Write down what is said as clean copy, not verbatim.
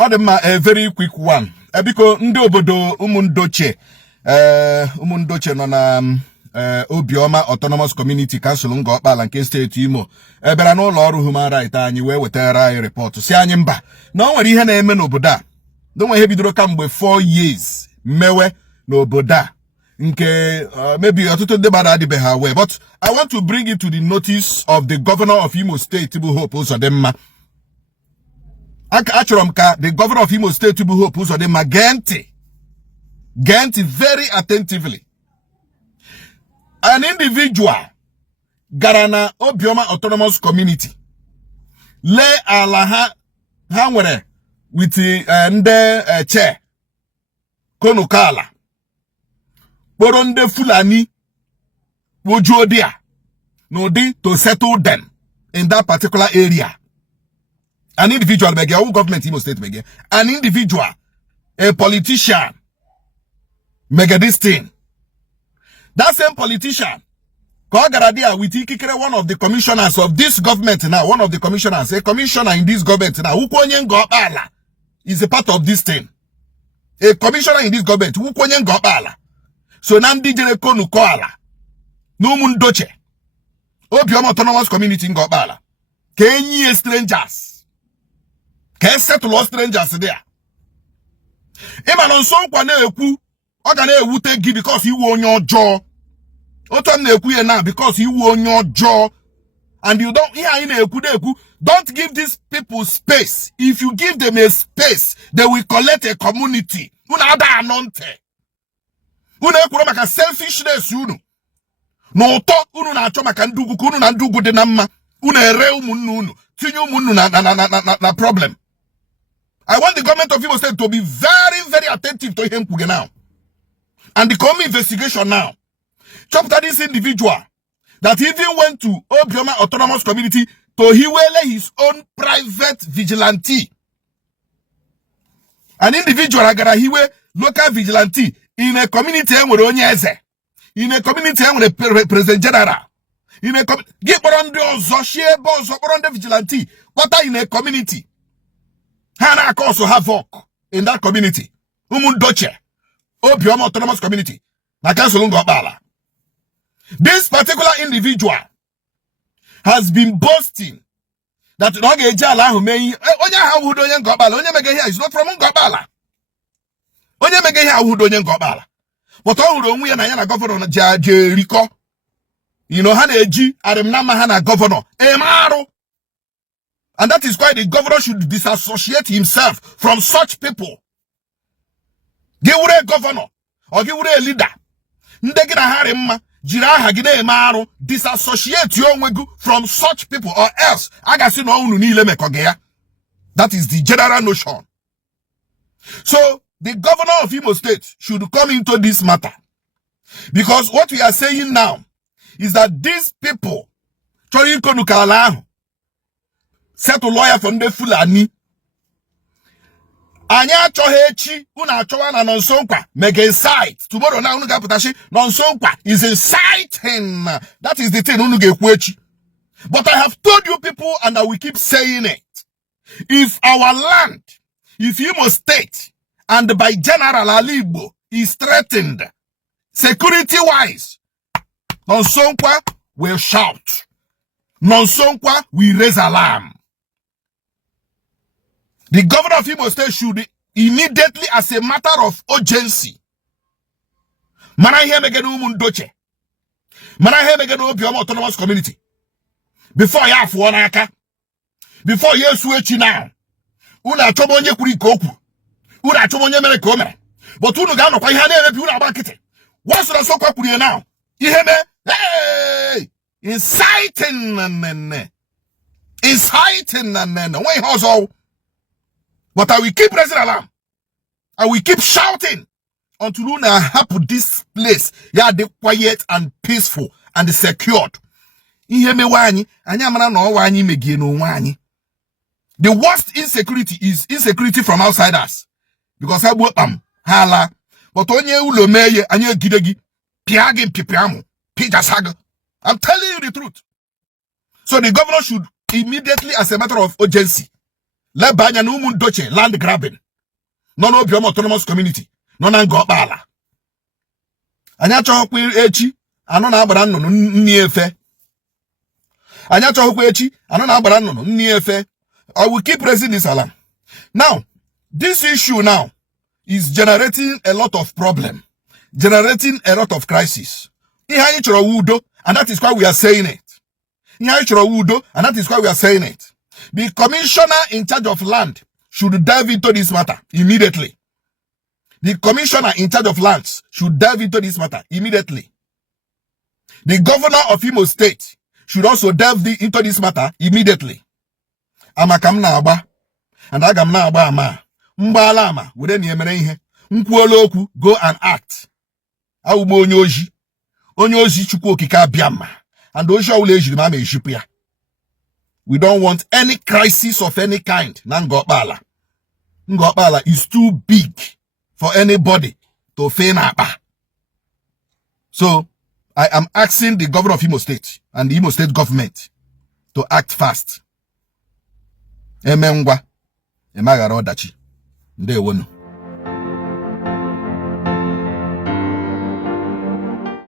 Odema, a very quick one. Because ndị obodo umundoche nọ na Obioma Autonomous Community Council ngo Okpala nke steeti Imo ebere na ụlọ ọrụ human rights anyị wee wetara anyị report si anyị mba na o nwere ihe na-eme n'obodo a donwe ihe bidoro kamgbe 4 years mewe n'obodo a nke maybe ọtụtụ ndị mmadụ adịbeghị aware, but I want to bring it to the notice of the governor of Imo State bụ Hope Uzodinma. Achọrọ m ka the governor of Imo State bụ Hope Uzodinma gee ntị very attentively. An individual gara na Obioma Autonomous Community lee ala ha nwere with ndị chair konukala kpọrọ ndị Fulani Ujodia n'ụdị to settle them in that particular area. An individual mege, or government Imo State mege, an individual, a politician mege this thing. That same politician, Kogaradia, with one of the commissioners of this government now, one of the commissioners, a commissioner in this government now, Ukonyen Gopala, is a part of this thing. A commissioner in this government, Ukonyen Gopala. So Nandi Jereko Nukoala, Numun Doche, Obioma Autonomous Community in Gopala. Kenye strangers. Can settle strangers there. Even on some kwa na-ekwu, ọ ga na-ewute gị because you own your jaw. Otu am na-ekwu ya now because you own your jaw. And you don't don't give these people space. If you give them a space, they will collect a community. Una ada anonte. Una ekwuru maka selfishness unu. No to unu na-achọ maka ndugu unu na ndugu dị na mma. Unu ere ụmụnne unu. Tinye ụmụnne na problem. I want the government of Igbo State to be very, very attentive to him now. And the coming investigation now. Chapter this individual that even went to Obioma Autonomous Community to hiwele his own private vigilante. An individual agara hiwe local vigilante in a community with onyeze. In a community with a president general. In a get around the vigilante. What are in a community? Hana also have work in that community. Umundoche. Obioma Autonomous Community. This particular individual has been boasting that is not from Ngobala. But all governor Jeriko. You know, Haneji, Ademnama Hana governor. Emaro. And that is why the governor should disassociate himself from such people. Give a governor or give a leader. Ndegina harima, jiraha gine emaro, disassociate you from such people, or else agasino ununile mekogea. That is the general notion. So the governor of Imo State should come into this matter. Because what we are saying now is that these people, set a lawyer from the Fulani. Anya chohechi, una chowa na nonsonkwa, mega incite. Tomorrow na unuga putashi, nonsonkwa is inciting. That is the thing unuge kwechi. But I have told you people, and I will keep saying it. If our land, if Imo State, and by General Ala Igbo is threatened, security-wise, nonsonkwa will shout. Nonsonkwa will raise alarm. The governor of Igbo State should immediately, as a matter of urgency, Umundoche, Obioma Autonomous Community, before you have one aka, before you switch now, una chobonye kurikoku, una chobonye mere komere, but unu gano kwa ihane epi una bakite. What's the so kwa kuriye now? Iheme, hey, inciting and when hustle. But I will keep raising alarm. I will keep shouting until Luna happen this place. Yeah, they quiet and peaceful and secured. The worst insecurity is insecurity from outsiders. Because I work hala. But onye ulo meye anye gidegi piage pipiamu pija saga. I'm telling you the truth. So the governor should immediately, as a matter of urgency, leba anya na ụmụ ndoche land grabbing nọ n'Obioma autonomous community nọ na nga ọkpala. Anyị achọghịkwa echi anọ na-agbara nnụnụ nni efe. Anyị achọghịkwa echi anọ na-agbara nnụnụ nni efe. I will keep raising this alarm. Now, this issue now is generating a lot of problem, generating a lot of crisis. Ihe anyị chọrọ udo, and that is why we are saying it. Ihe anyị chọrọ udo, and that is why we are saying it. The commissioner in charge of land should delve into this matter immediately. The commissioner in charge of lands should delve into this matter immediately. The governor of Imo State should also delve into this matter immediately. Amakam na agba, and agam na agba ama. Mgbala ama, wede ni emere ihe. Nkwuola okwu, go and act. Awumo onye ozi chukwu okike abịama. And oji ọwụla ejiri ma ejipụ ya. We don't want any crisis of any kind. Na nga ọkpala. Nga ọkpala is too big for anybody to feign akpa. So, I am asking the governor of Imo State and the Imo State government to act fast. Emengwa, emaghara ọdachi. Ndewonu.